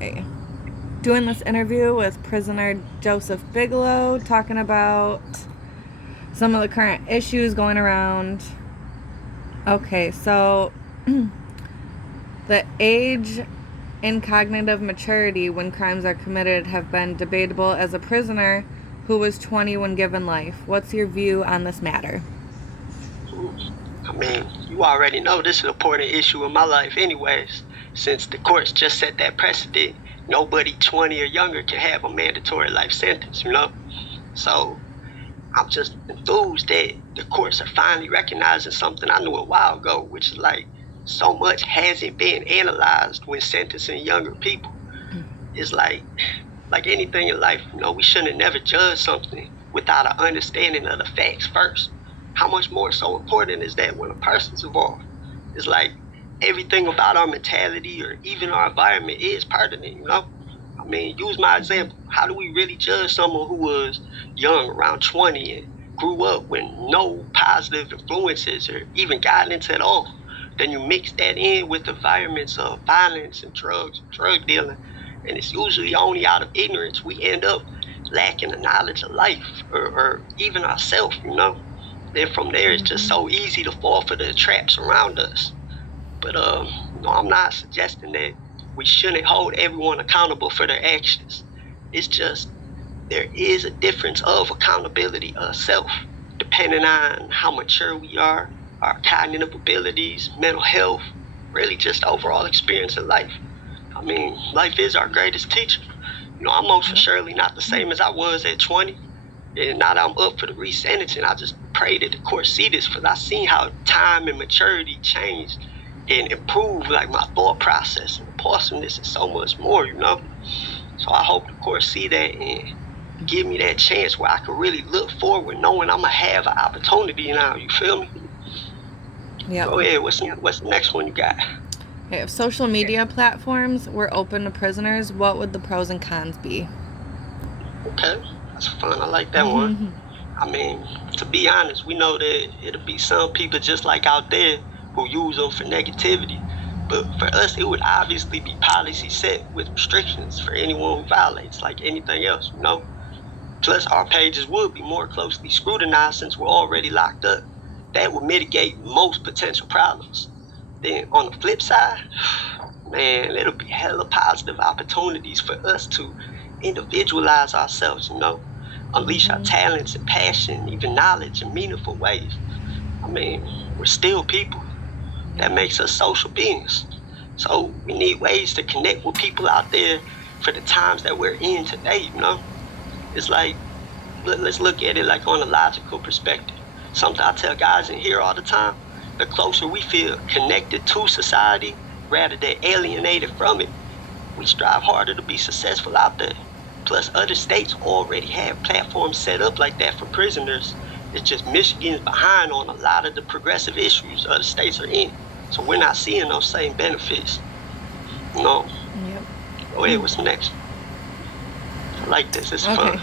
Okay. Doing this interview with prisoner Joseph Bigelow, talking about some of the current issues going around. Okay, so the age and cognitive maturity when crimes are committed have been debatable as a prisoner who was 20 when given life. What's your view on this matter? I mean, you already know this is an important issue in my life anyways, since the courts just set that precedent. Nobody 20 or younger can have a mandatory life sentence, So I'm just enthused that the courts are finally recognizing something I knew a while ago, which is like so much hasn't been analyzed when sentencing younger people. It's like anything in life, we shouldn't have never judged something without an understanding of the facts first. How much more so important is that when a person's involved? It's like everything about our mentality or even our environment is pertinent. I mean, use my example. How do we really judge someone who was young, around 20, and grew up with no positive influences or even guidance at all? Then you mix that in with environments of violence and drugs, drug dealing, and it's usually only out of ignorance we end up lacking the knowledge of life or even ourselves. Then from there, it's just so easy to fall for the traps around us. But I'm not suggesting that we shouldn't hold everyone accountable for their actions. It's just there is a difference of accountability of self, depending on how mature we are, our cognitive abilities, mental health, really just overall experience in life. I mean, life is our greatest teacher. I'm most surely not the same as I was at 20. And now that I'm up for the resentencing, I just pray that the court see this, because I seen how time and maturity changed and improved like my thought process and impulsiveness and so much more. So I hope the court see that and give me that chance where I can really look forward knowing I'm going to have an opportunity now. You feel me? Yep. Go ahead. What's the next one you got? Okay, if social media platforms were open to prisoners, what would the pros and cons be? Okay, that's fun. I like that one. I mean, to be honest, we know that it'll be some people just like out there who use them for negativity. But for us, it would obviously be policy set with restrictions for anyone who violates, like anything else. Plus, our pages would be more closely scrutinized since we're already locked up. That would mitigate most potential problems. Then on the flip side, man, it'll be hella positive opportunities for us to individualize ourselves, unleash our talents and passion, even knowledge in meaningful ways. I mean, we're still people. That makes us social beings. So we need ways to connect with people out there for the times that we're in today. It's like, let's look at it like on a logical perspective. Something I tell guys in here all the time: the closer we feel connected to society rather than alienated from it, we strive harder to be successful out there. Plus, other states already have platforms set up like that for prisoners. It's just Michigan's behind on a lot of the progressive issues other states are in. So we're not seeing those same benefits. No. Yep. Go ahead, what's next? I like this, it's fun.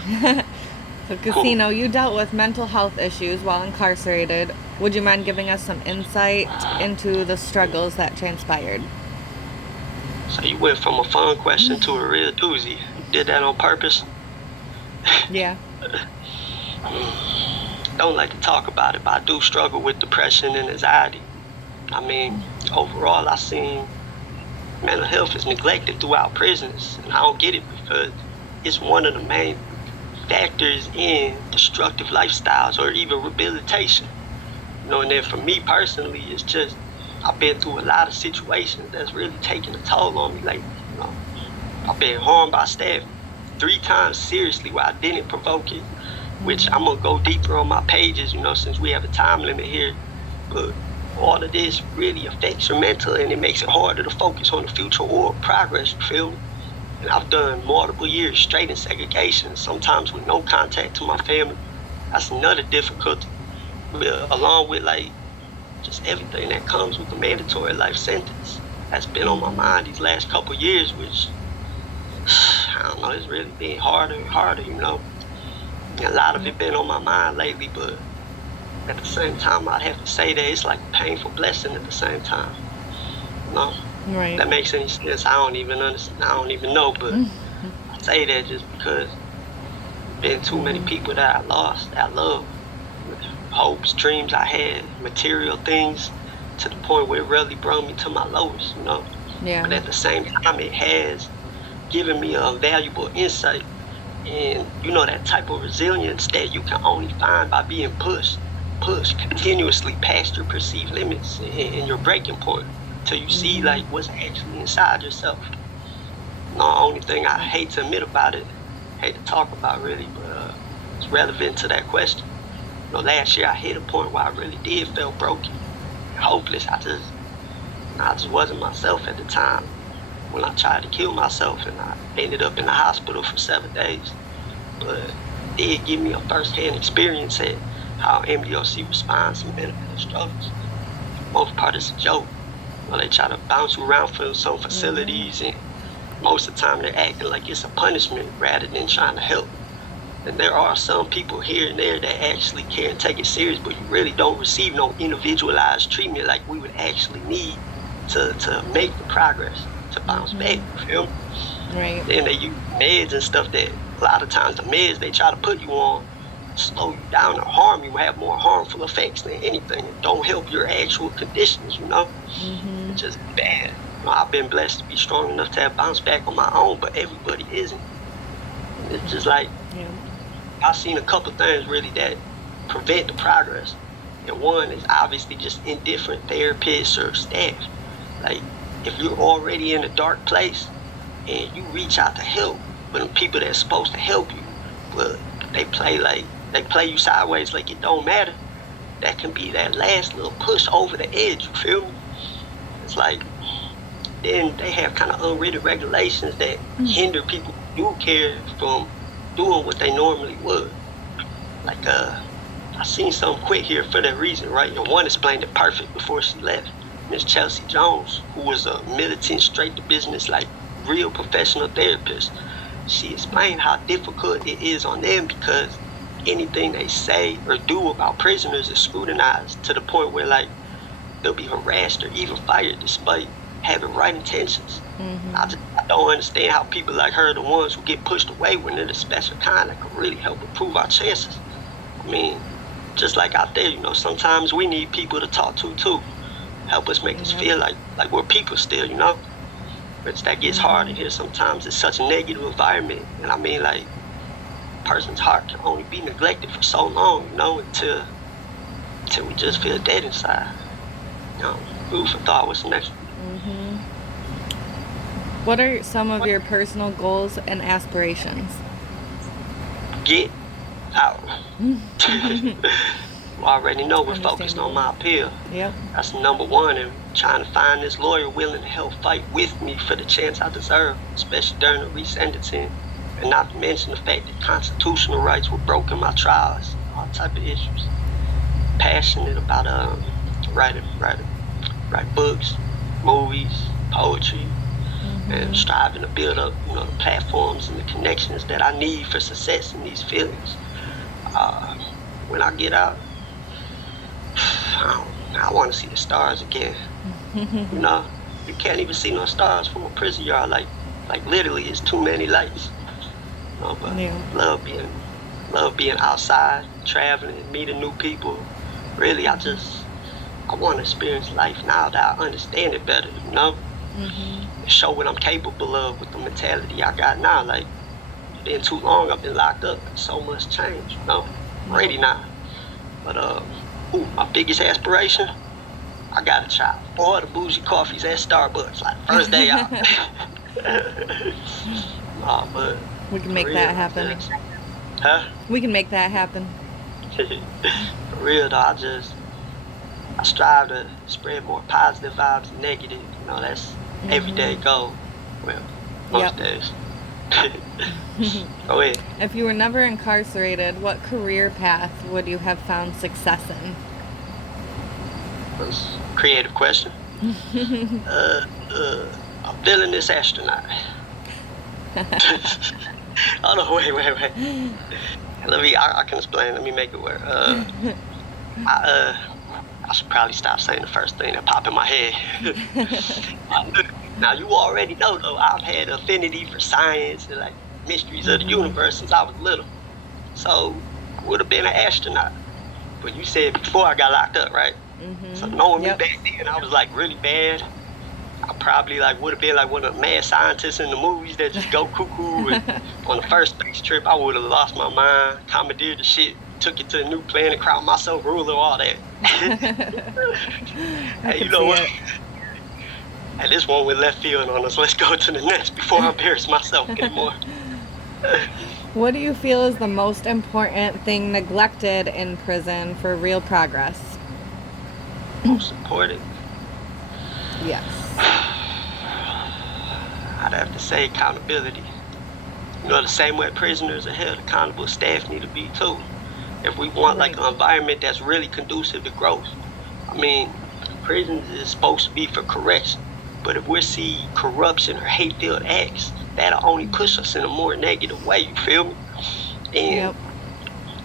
So, Casino, you dealt with mental health issues while incarcerated. Would you mind giving us some insight into the struggles that transpired? So you went from a fun question to a real doozy. You did that on purpose? Yeah. Don't like to talk about it, but I do struggle with depression and anxiety. I mean, overall, I seen mental health is neglected throughout prisons, and I don't get it because it's one of the main factors in destructive lifestyles or even rehabilitation. And then for me personally, it's just I've been through a lot of situations that's really taking a toll on me. Like, I've been harmed by staff 3 times seriously where I didn't provoke it, which I'm gonna go deeper on my pages, since we have a time limit here. But all of this really affects your mental, and it makes it harder to focus on the future or progress, you feel me? And I've done multiple years straight in segregation, sometimes with no contact to my family. That's another difficulty, along with just everything that comes with the mandatory life sentence. That's been on my mind these last couple of years, which, I don't know, it's really been harder and harder. And a lot of it been on my mind lately, but at the same time, I'd have to say that it's like a painful blessing at the same time. Right. That makes any sense? I don't even understand. I don't even know, but I say that just because been too many Mm-hmm. people that I lost, that I love, hopes, dreams I had, material things, to the point where it really brought me to my lowest, you know. But Yeah. at the same time, it has given me a valuable insight and that type of resilience that you can only find by being pushed continuously past your perceived limits and your breaking point till you see Mm-hmm. like what's actually inside yourself. The only thing I Yep. hate to admit about it, hate to talk about really, but it's relevant to that question. Last year I hit a point where I really did feel broken, hopeless. I just wasn't myself at the time when I tried to kill myself, and I ended up in the hospital for 7 days. But it did give me a first-hand experience at how MDOC responds to mental health struggles. For the most part, it's a joke. They try to bounce you around for some Mm-hmm. facilities, and most of the time they're acting like it's a punishment rather than trying to help. And there are some people here and there that actually can take it serious, but you really don't receive no individualized treatment like we would actually need to make the progress, to bounce back. Mm-hmm. You feel me? Right. Then they use meds and stuff that a lot of times the meds they try to put you on slow you down or harm you, have more harmful effects than anything. It don't help your actual conditions, Mm-hmm. It's just bad. I've been blessed to be strong enough to have bounced back on my own, but everybody isn't. And it's just like Yeah. I've seen a couple things really that prevent the progress. And one is obviously just indifferent therapists or staff. Like if you're already in a dark place and you reach out to help, but the people that's supposed to help you, but they play you sideways like it don't matter. That can be that last little push over the edge, you feel me? It's like then they have kind of unwritten regulations that hinder people who do care from doing what they normally would. Like I seen something quick here for that reason, right? And one explained it perfect before she left. Miss Chelsea Jones, who was a militant, straight to business, like real professional therapist, she explained how difficult it is on them because anything they say or do about prisoners is scrutinized to the point where like they'll be harassed or even fired despite having right intentions. Mm-hmm. I don't understand how people like her are the ones who get pushed away when they're the special kind that could really help improve our chances. I mean, just like out there, sometimes we need people to talk to too. Help us make us Yep. feel like we're people still. But that gets hard Mm-hmm. in here sometimes. It's such a negative environment. And I mean like a person's heart can only be neglected for so long, until we just feel dead inside. Food for thought. What's next? Mm-hmm. What are some of your personal goals and aspirations? Get out. You already know we're focused on Understandable. my appeal. Yep. That's number one, and trying to find this lawyer willing to help fight with me for the chance I deserve, especially during the resentencing, and not to mention the fact that constitutional rights were broken in my trials, all type of issues. Passionate about write books, movies, poetry, and Mm-hmm. striving to build up, the platforms and the connections that I need for success in these fields. Uh, when I get out, I want to see the stars again. You know, you can't even see no stars from a prison yard. Like literally, it's too many lights. But Yeah. love being outside, traveling, meeting new people. Really, I want to experience life now that I understand it better. Mm-hmm. And show what I'm capable of with the mentality I got now. Like, been too long, I've been locked up. So much change. I'm Yep. ready now. But my biggest aspiration. I gotta try all the bougie coffees at Starbucks, like first day out. Nah, but We can for make real, that happen. huh? We can make that happen. For real though, I strive to spread more positive vibes than negative. That's everyday Mm-hmm. goal. Well, Yep. most days. Go ahead. If you were never incarcerated, what career path would you have found success in? That's a creative question. Uh, a villainous astronaut. Hold on, wait. I can explain. Let me make it work. I should probably stop saying the first thing that popped in my head. Now you already know though, I've had affinity for science and like mysteries of the Mm-hmm. universe since I was little. So I would have been an astronaut. But you said before I got locked up, right? So Mm-hmm. knowing me Yep. back then, I was like really bad. I probably like would have been like one of the mad scientists in the movies that just go cuckoo. And on the first space trip, I would have lost my mind, commandeered the shit, took it to a new planet, crowned myself ruler, all that. I Hey, you could know see what? it. Hey, this one with left field on us. Let's go to the next before I embarrass myself anymore. What do you feel is the most important thing neglected in prison for real progress? Most important, Yes. I'd have to say accountability. You know, the same way prisoners are held accountable, staff need to be too. If we want like Right. an environment that's really conducive to growth. I mean, prisons is supposed to be for correction, but if we see corruption or hate-filled acts, that'll only push us in a more negative way. You feel me? And Yep.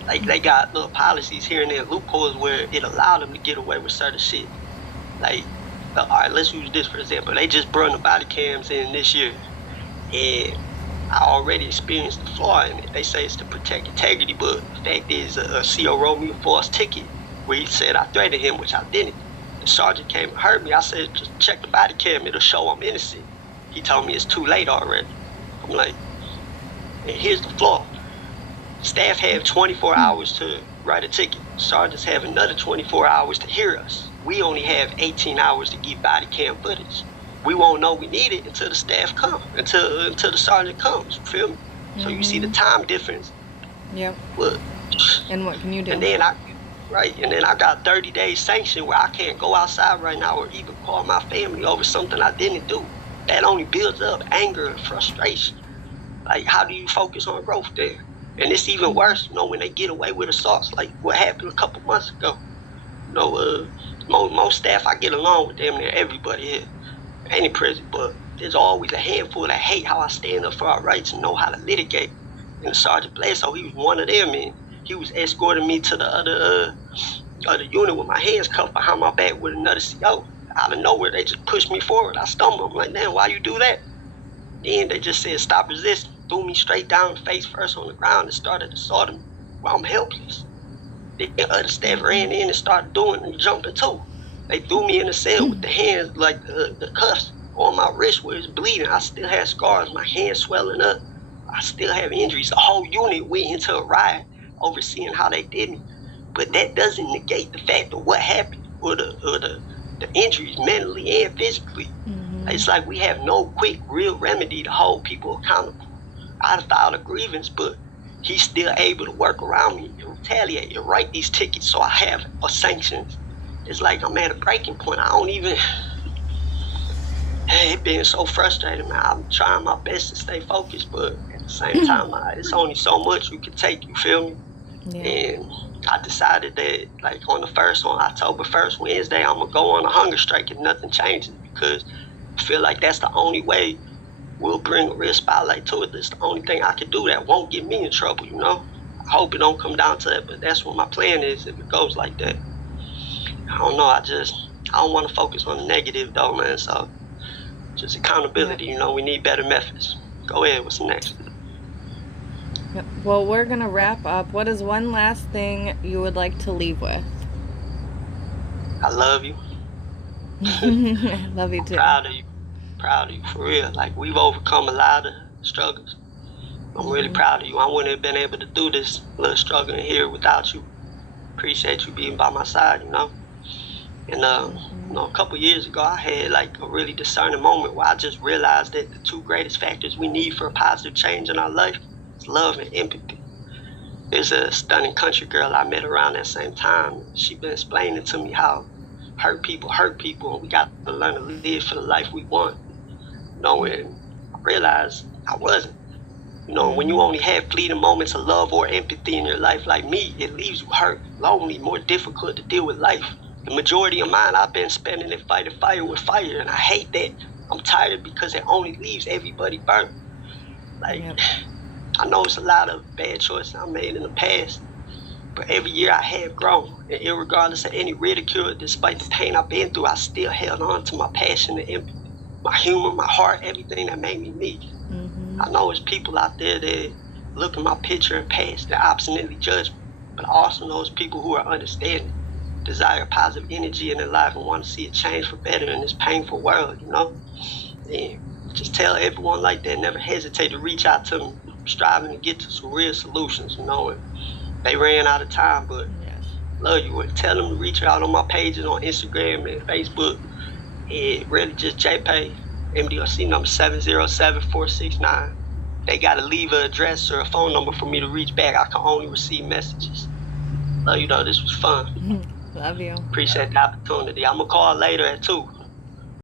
like they got little policies here and there, loopholes where it allowed them to get away with certain shit. Like, all right, let's use this for example. They just brought the body cams in this year, and I already experienced the flaw in it. They say it's to protect integrity, but the fact is, a CO wrote me a false ticket where he said I threatened him, which I didn't. The sergeant came and heard me. I said, just check the body cam, it'll show I'm innocent. He told me it's too late already. I'm like, and here's the flaw. Staff have 24 hours to write a ticket. Sergeants have another 24 hours to hear us. We only have 18 hours to get body cam footage. We won't know we need it until the staff come, until the sergeant comes. You feel me? So you see the time difference. Yep. But And what can you do? and then I got 30 days sanction where I can't go outside right now or even call my family over something I didn't do. That only builds up anger and frustration. Like, how do you focus on growth there? And it's even worse, you know, when they get away with assaults, like what happened a couple months ago. You know, most staff I get along with damn near everybody here, any prison, but there's always a handful that hate how I stand up for our rights and know how to litigate. And Sergeant Bledsoe, he was one of them, and he was escorting me to the other unit with my hands cuffed behind my back with another CO. Out of nowhere, they just pushed me forward. I stumbled. I'm like, damn, why you do that? Then they just said, stop resisting. Threw me straight down face first on the ground and started assaulting me while I'm helpless. The other staff ran in and started doing and jumping too. They threw me in the cell with the hands, like the cuffs on my wrist where it's bleeding. I still had scars, my hands swelling up. I still have injuries. The whole unit went into a riot overseeing how they did me. But that doesn't negate the fact of what happened or the injuries mentally and physically. It's like we have no quick, real remedy to hold people accountable. I filed a grievance, but he's still able to work around me and retaliate and write these tickets so I have sanctions. It's like I'm at a breaking point. I don't even... It's been so frustrating, man. I'm trying my best to stay focused, but at the same time, it's only so much you can take, you feel me? Yeah. And I decided that, like, on October 1st, Wednesday, I'm going to go on a hunger strike if nothing changes, because I feel like that's the only way we'll bring a real spotlight to it. It's the only thing I can do that won't get me in trouble, you know? I hope it don't come down to that, but that's what my plan is if it goes like that. I don't know, I don't want to focus on the negative though, man, so just accountability, you know, we need better methods. Go ahead, what's next? Yep. Well, we're going to wrap up. What is one last thing you would like to leave with? I love you. Love you too. Proud of you, for real. Like, we've overcome a lot of struggles. I'm really proud of you. I wouldn't have been able to do this little struggle in here without you. Appreciate you being by my side, you know? And, you know, a couple years ago, I had like a really discerning moment where I just realized that the two greatest factors we need for a positive change in our life is love and empathy. There's a stunning country girl I met around that same time. She been explaining to me how hurt people, and we got to learn to live for the life we want. You know, and I realized I wasn't. You know, when you only have fleeting moments of love or empathy in your life like me, it leaves you hurt, lonely, more difficult to deal with life. The majority of mine I've been spending it fighting fire with fire, and I hate that. I'm tired because it only leaves everybody burnt. Like, I know it's a lot of bad choices I made in the past, but every year I have grown, and irregardless of any ridicule, despite the pain I've been through, I still held on to my passion and empathy. my humor, my heart, everything that made me me. I know there's people out there that look at my picture and pass, that obstinately judge me. But I also know there's people who are understanding, desire positive energy in their life and want to see it change for better in this painful world, you know? And just tell everyone like that, never hesitate to reach out to me. I'm striving to get to some real solutions, you know? And they ran out of time, but love you. And tell them to reach out on my pages on Instagram and Facebook. And really just JPay, MDRC number 707-469. They gotta leave an address or a phone number for me to reach back. I can only receive messages. Love you though, this was fun. Love you. Appreciate the opportunity. I'm gonna call later at 2.